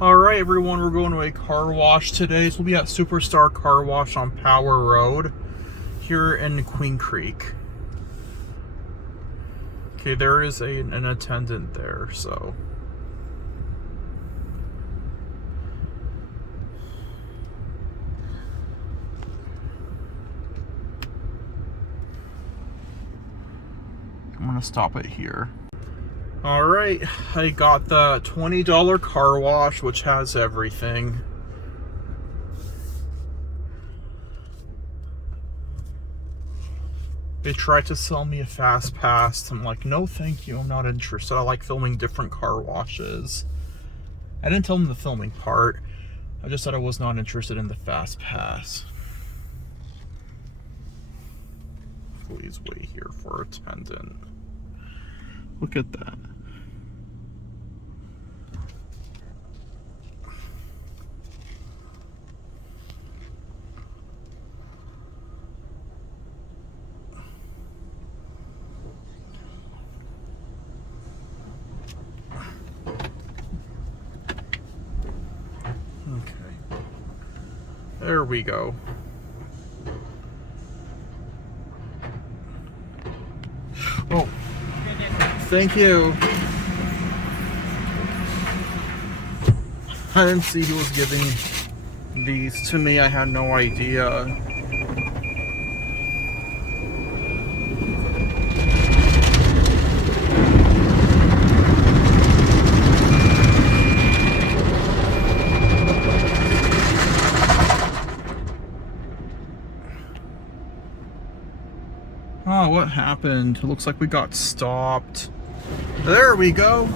Alright everyone, we're going to a car wash today. So we'll be at Superstar Car Wash on Power Road here in Queen Creek. Okay, there is an attendant there, so. I'm gonna stop it here. Alright, I got the $20 car wash, which has everything. They tried to sell me a fast pass. I'm like, no thank you, I'm not interested. I like filming different car washes. I didn't tell them the filming part. I just said I was not interested in the fast pass. Please wait here for attendant. Look at that. Okay. There we go. Oh. Thank you. I didn't see he was giving these to me. I had no idea. Oh, what happened? It looks like we got stopped. There we go.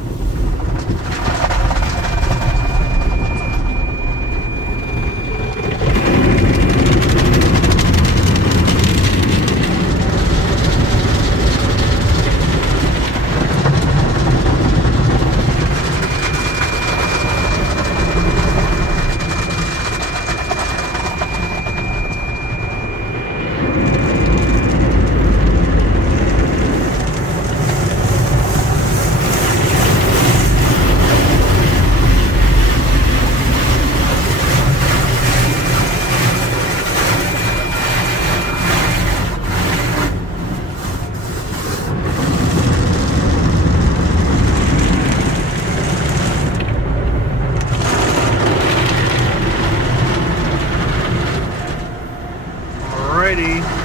Alrighty.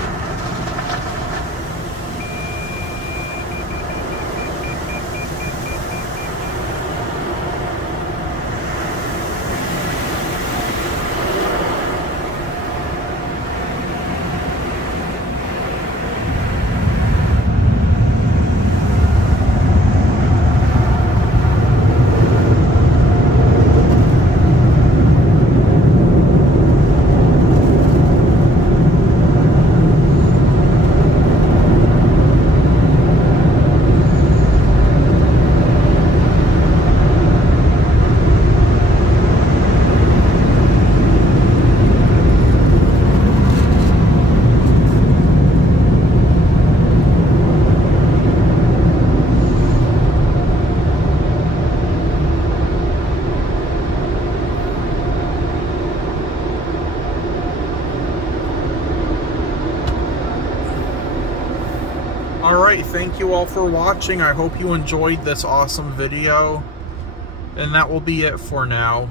Alright, thank you all for watching. I hope you enjoyed this awesome video. And that will be it for now.